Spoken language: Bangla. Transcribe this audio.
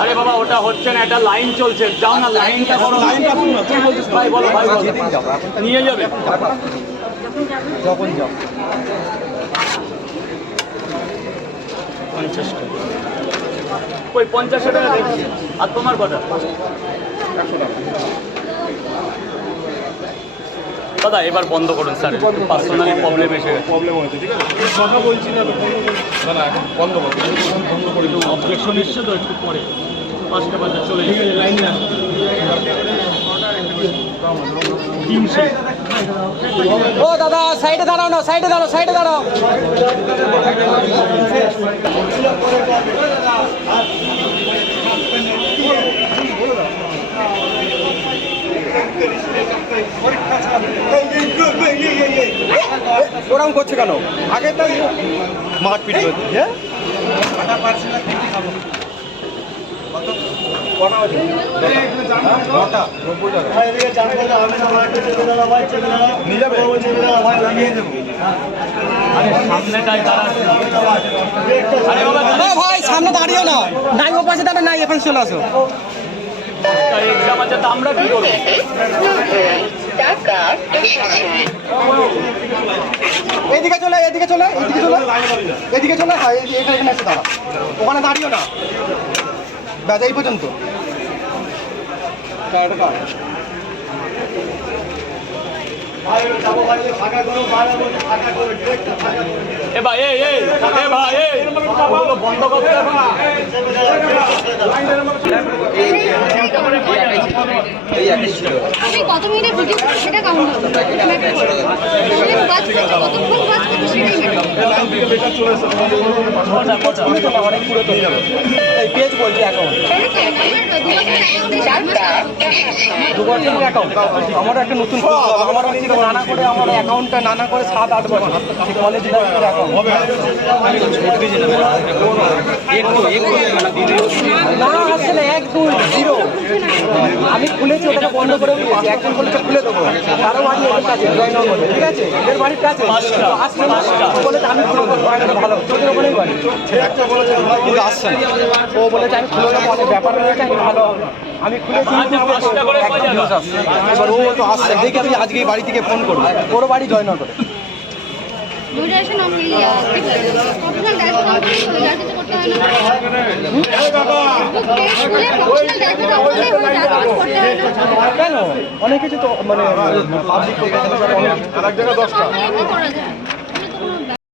আরে বাবা ওটা হচ্ছে না, একটা লাইন চলছে, যাও না লাইনটা করো। ভাই বলো ভাই নিয়ে যাবে যখন যাও 50 টাকা ওই 50 টাকা দেখছি। আর তোমার কটা? দাদা এবার বন্ধ করুন স্যার, পার্সোনালি প্রবলেম এসে গেছে। প্রবলেম হয়েছে, ঠিক আছে কথা বলছি না তো, না না এখন বন্ধ করো, বন্ধ করে দেবো। অবজেকশন এসছে তো একটু পরে 5টা বাজে চলে ঠিক আছে লাইন না। ও দাদা সাইডে দাঁড়াও না, সাইডে দাঁড়াও, সাইডে দাঁড়াও। ওরকম করছে কেন? আগে তো মারপিট করছে। হ্যাঁ ভাই সামনে দাঁড়িয়েও না, নাই ও পাশে দাঁড়া, নাই এখানে চলে আসো। এক্সাম আছে তো আমরা কি করবো? এইদিকে চলে, এদিকে চলে, এদিকে চলে, এদিকে চলে। হ্যাঁ এখানে এসে দাঁড়া, ওখানে দাঁড়িয়েও না, ব্যাস এই পর্যন্ত। এ ভাই বন্ধ করতে হবে না। আমি কত মিনিটের ভিডিও করব সেটা কাউন্ট হবে। কতক্ষণ কাজ করব সেটাই এই পেজ বলছি অ্যাকাউন্ট, আমার একটা নতুন আমার নানা করে, আমার অ্যাকাউন্টটা নানা করে 7-8 বছর কলেজ অ্যাকাউন্ট হবে না, আসছে না 1-2-0। আমি খুলেছি, ওটাকে বন্ধ করে দিয়েছি। একজন বলেছে খুলে দেবো, তারও বাড়ি এদের কাছে জয়নগর, ঠিক আছে, এদের বাড়ির কাছে আসছে না, বলেছে আমি খুলে দেবো, ভালো তোদের ওখানেই বাড়ি, কিন্তু আসছে না। ও বলেছে আমি খুলে দেবো, অনেক ব্যাপার রয়েছে, আমি ভালো আমি খুলেছি। এবার ও তো আসছে, দেখে তুই আজকে বাড়ি থেকে ফোন করবো, ওর বাড়ি জয়নগরে। কেন অনেক কিছু তো মানে আর এক জায়গায় 10টা